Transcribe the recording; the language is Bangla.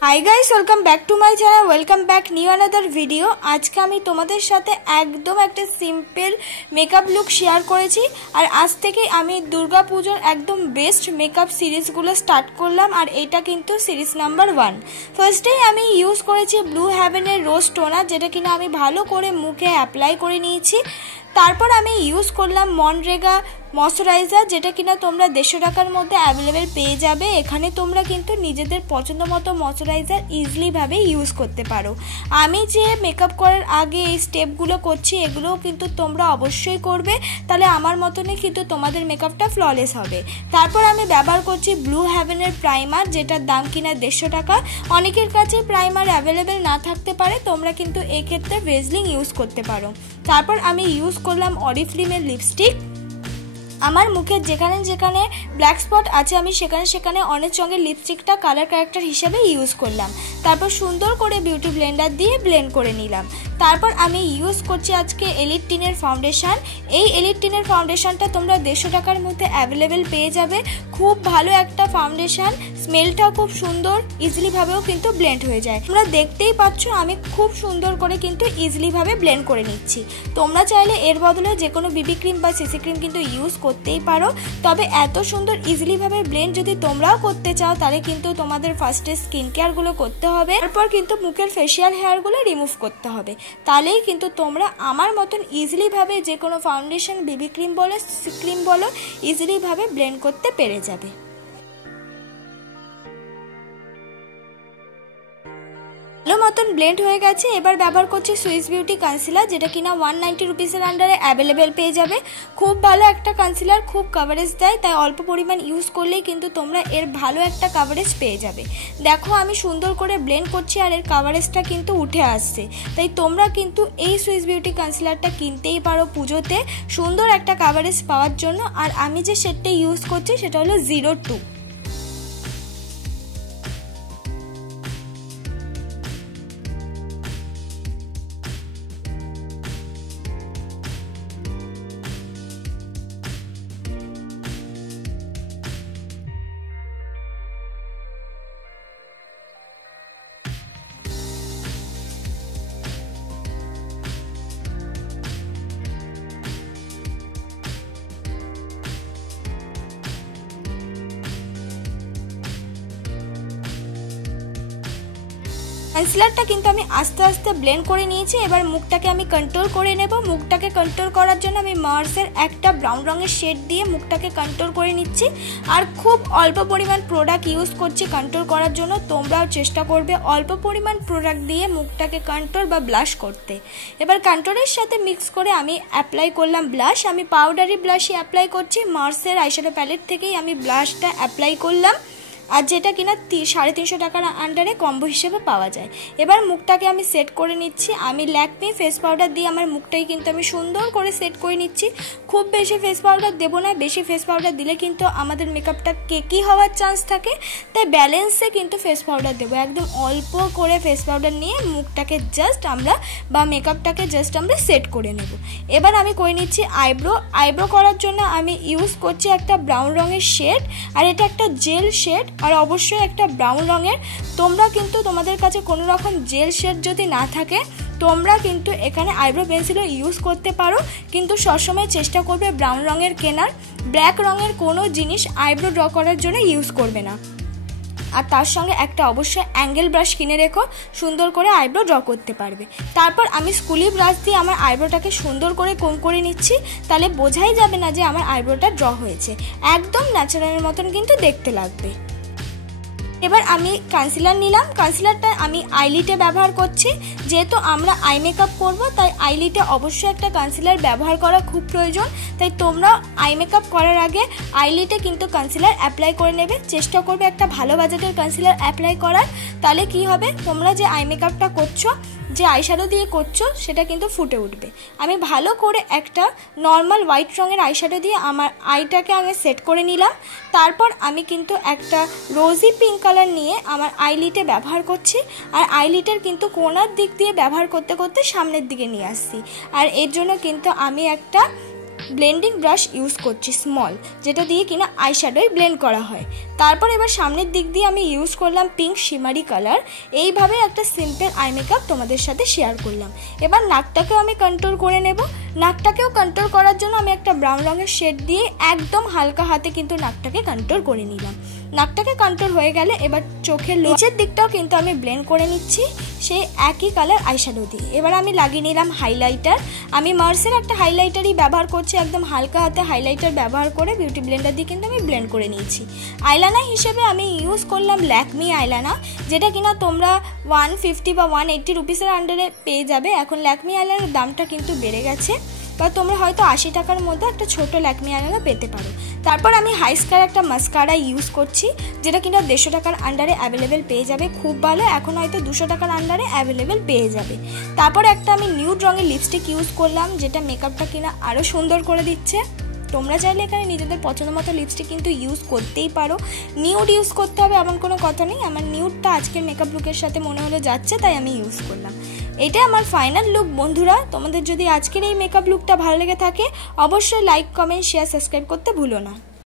High guys welcome back to my channel welcome back new another video. आज के आमी तोमादेर साथे एकदम एक सिम्पल मेकअप लुक शेयर करेছি और आज থেকে आमी दुर्गा पूजोर एकदम बेस्ट मेकअप सीरीज गुलो स्टार्ट करलाम और एटा किन्तु सीरीज नम्बर 1। फार्स्टे आमी यूज करेছি ब्लू हेवेनेर रोज टोनार जेटा किना आमी भालो करे मुखे अप्लाई करे निয়েছি। तारपर आमी यूज करलाम मनरेगा मयश्चाराइजार जेटा किना तोमरा 150 टाकार मध्य अवेलेबल पेये जाबे। एखाने तोमरा किन्तु निजेदेर पछंद मतो मयश्चाराइजार इजिली भावे यूज करते पारो। आमी जे मेकअप करार आगे एई स्टेपगुलो करछि एगुलो किन्तु तोमरा अवश्यई करबे, ताहले आमार मतोई किन्तु तोमादेर मेकअपटा फ्ललेस होबे। तारपर आमी व्यवहार करछि ब्लू हेवेनेर प्राइमार जेटार दाम किना 150 टाका। अनेकेर काछे प्राइमार अवेलेबल ना थाकते पारे, तोमरा किन्तु एई क्षेत्रे वेजलिन यूज करते पारो। तारपर आमी यूज करलाम अरिफ्लेमेर लिपस्टिक। आमार मुखे जेखाने जेखाने ब्लैक स्पट आछे आमी सेखाने सेखाने ऑरेंज रंगेर लिपस्टिकटा कालार कैरेक्टर हिसेबे यूज करलाम। तारपर सुंदर करे बिउटी ब्लेंडार दिए ब्लेंड करे निलाम। तारपर आमी यूज करछि आजके एलिट टिनेर फाउंडेशन। এই एलिट टिनेर फाउंडेशनटा तोमरा 150 टाकार मध्य अवेलेबल पेये जाबे। खूब भालो एकटा फाउंडेशन, स्मेलटा खूब सुंदर, इजिली भावेও কিন্তু ব্লেন্ড হয়ে যায়। তোমরা দেখতেই পাচ্ছো আমি খুব সুন্দর করে কিন্তু ইজিলি ভাবে ব্লেন্ড করে নিচ্ছি। তোমরা চাইলে এর বদলে যে কোনো বিবি ক্রিম বা সিসি ক্রিম কিন্তু ইউজ করতেই পারো, তবে এত সুন্দর ইজিলি ভাবে ব্লেন্ড যদি তোমরাও করতে চাও তাহলে কিন্তু তোমাদের ফার্স্টে স্কিন কেয়ার গুলো করতে হবে, তারপর কিন্তু মুখের ফেশিয়াল হেয়ার গুলো রিমুভ করতে হবে। তাহলেই কিন্তু তোমরা আমার মতন ইজিলি ভাবে যে কোনো ফাউন্ডেশন বিবি ক্রিম বলো সিসি ক্রিম বলো ইজিলি ভাবে ব্লেন্ড করতে পেরে যাবে। ভালো মতন ব্লেন্ড হয়ে গেছে। এবার ব্যবহার করছি সুইস বিউটি কনসিলার যেটা কিনা 190 রুপিসের আন্ডারে অ্যাভেলেবেল পেয়ে যাবে। খুব ভালো একটা কনসিলার, খুব কভারেজ দেয়, তাই অল্প পরিমাণ ইউজ করলেই কিন্তু তোমরা এর ভালো একটা কভারেজ পেয়ে যাবে। দেখো আমি সুন্দর করে ব্লেন্ড করছি আর এর কভারেজটা কিন্তু উঠে আসছে। তাই তোমরা কিন্তু এই সুইস বিউটি কনসিলারটা কিনতেই পারো পুজোতে সুন্দর একটা কভারেজ পাওয়ার জন্য। আর আমি যে শেডটা ইউজ করছি সেটা হলো 02। কনসিলারটা কিন্তু আমি আস্তে আস্তে ব্লেন্ড করে নিয়েছি। এবার মুখটাকে আমি কন্ট্রোল করে নেব। মুখটাকে কন্ট্রোল করার জন্য আমি মার্সের একটা ব্রাউন রঙের শেড দিয়ে মুখটাকে কন্ট্রোল করে নিচ্ছি। আর খুব অল্প পরিমাণ প্রোডাক্ট ইউজ করছি কন্ট্রোল করার জন্য। তোমরাও চেষ্টা করবে অল্প পরিমাণ প্রোডাক্ট দিয়ে মুখটাকে কন্ট্রোল বা ব্লাশ করতে। এবার কন্ট্রোলের সাথে মিক্স করে আমি অ্যাপ্লাই করলাম ব্লাশ। আমি পাউডারি ব্লাশই অ্যাপ্লাই করছি। মার্সের আইশ্যাডো প্যালেট থেকেই আমি ব্লাশটা অ্যাপ্লাই করলাম, আর যেটা কিনা 350 টাকার আন্ডারে কম্বো হিসেবে পাওয়া যায়। এবার মুখটাকে আমি সেট করে নিচ্ছি। আমি ল্যাকমি ফেস পাউডার দিয়ে আমার মুখটাই কিন্তু আমি সুন্দর করে সেট করে নিচ্ছি। খুব বেশি ফেস পাউডার দেবো না, বেশি ফেস পাউডার দিলে কিন্তু আমাদের মেকআপটা কেকি হওয়ার চান্স থাকে, তাই ব্যালেন্সে কিন্তু ফেস পাউডার দেবো। একদম অল্প করে ফেস পাউডার নিয়ে মুখটাকে জাস্ট আমরা বা মেকআপটাকে জাস্ট আমরা সেট করে নেব। এবার আমি করে নিচ্ছি আইব্রো। আইব্রো করার জন্য আমি ইউজ করছি একটা ব্রাউন রঙের শেড, আর এটা একটা জেল শেড আর অবশ্যই একটা ব্রাউন রঙের। তোমরা কিন্তু তোমাদের কাছে কোনো রকম জেল শেড যদি না থাকে তোমরা কিন্তু এখানে আইব্রো পেন্সিলও ইউজ করতে পারো, কিন্তু সবসময় চেষ্টা করবে ব্রাউন রঙের কেনার। ব্ল্যাক রঙের কোনো জিনিস আইব্রো ড্র করার জন্য ইউজ করবে না। আর তার সঙ্গে একটা অবশ্যই অ্যাঙ্গেল ব্রাশ কিনে রেখো, সুন্দর করে আইব্রো ড্র করতে পারবে। তারপর আমি স্কুলি ব্রাশ দিয়ে আমার আইব্রোটাকে সুন্দর করে কোম করে নিচ্ছি, তাহলে বোঝাই যাবে না যে আমার আইব্রোটা ড্র হয়েছে। একদম ন্যাচারালের মতন কিন্তু দেখতে লাগবে। এবার আমি কনসিলার নিলাম। কনসিলারটা আমি আইলিটে ব্যবহার করছি। যেহেতু আমরা আই মেকআপ করবো তাই আইলিটে অবশ্যই একটা কনসিলার ব্যবহার করা খুব প্রয়োজন। তাই তোমরা আই মেকআপ করার আগে আইলিটে কিন্তু কনসিলার অ্যাপ্লাই করে নেবে। চেষ্টা করবে একটা ভালো বাজেটের কনসিলার অ্যাপ্লাই করার, তাহলে কি হবে তোমরা যে আই মেকআপটা করছো যে আইশ্যাডো দিয়ে করছো সেটা কিন্তু ফুটে উঠবে। আমি ভালো করে একটা নর্মাল হোয়াইট রঙের আইশ্যাডো দিয়ে আমার আইটাকে আগে সেট করে নিলাম। তারপর আমি কিন্তু একটা রোজি পিঙ্ক কালার নিয়ে আমার আইলিটে ব্যবহার করছি। আর আইলিটের কিন্তু কোণার দিক দিয়ে ব্যবহার করতে করতে সামনের দিকে নিয়ে আসছি। আর এর জন্য কিন্তু আমি একটা ব্লেন্ডিং ব্রাশ ইউজ করছি স্মল, যেটা দিয়ে কিনা আই শ্যাডোয় ব্লেন্ড করা হয়। তারপর এবার সামনের দিক দিয়ে আমি ইউজ করলাম পিঙ্ক শিমারি কালার। এইভাবে একটা সিম্পল আই মেকআপ তোমাদের সাথে শেয়ার করলাম। এবার নাকটাকেও আমি কন্ট্রোল করে নেব। নাকটাকেও কন্ট্রোল করার জন্য আমি একটা ব্রাউন রঙের শেড দিয়ে একদম হালকা হাতে কিন্তু নাকটাকে কন্ট্রোল করে নিলাম। নাকটাকে কন্ট্রোল হয়ে গেলে এবার চোখের নিচের দিকটাও কিন্তু আমি ব্লেন্ড করে নিচ্ছি সেই একই কালার আইশ্যাডো দিয়ে। এবার আমি লাগিয়ে নিলাম হাইলাইটার। আমি মার্সের একটা হাইলাইটারই ব্যবহার করছি, একদম হালকা হাতে হাইলাইটার ব্যবহার করে বিউটি ব্লেন্ডার দিয়ে কিন্তু আমি ব্লেন্ড করে নিয়েছি। আইলাইনার হিসেবে আমি ইউজ করলাম ল্যাকমি আইলাইনার, যেটা কিনা তোমরা 150 বা 180 রুপিসের আন্ডারে পেয়ে যাবে। এখন ল্যাকমি আইলাইনারের দামটা কিন্তু বেড়ে গেছে, বা তোমরা হয়তো 80 টাকার মধ্যে একটা ছোট ল্যাকমি আইলাইনার পেতে পারো। তারপর আমি হাইস্কার একটা মাস্কারা ইউজ করছি, যেটা কিনা 150 টাকার আন্ডারে অ্যাভেলেবেল পেয়ে যাবে। খুব ভালো, এখন হয়তো 200 টাকার আন্ডারে অ্যাভেলেবেল পেয়ে যাবে। তারপর একটা আমি নিউড রঙের লিপস্টিক ইউজ করলাম, যেটা মেকআপটা কিনা আরও সুন্দর করে দিচ্ছে। তোমরা চাইলে এখানে নিজেদের পছন্দ মতো লিপস্টিক কিন্তু ইউজ করতেই পারো। নিউড ইউজ করতে হবে এমন কোনো কথা নেই। আমার নিউডটা আজকের মেকআপ লুকের সাথে মনে হলো যাচ্ছে, তাই আমি ইউজ করলাম। এটা আমার ফাইনাল লুক বন্ধুরা। তোমাদের যদি আজকের এই মেকআপ লুকটা ভালো লেগে থাকে অবশ্যই লাইক, কমেন্ট, শেয়ার, সাবস্ক্রাইব করতে ভুলো না।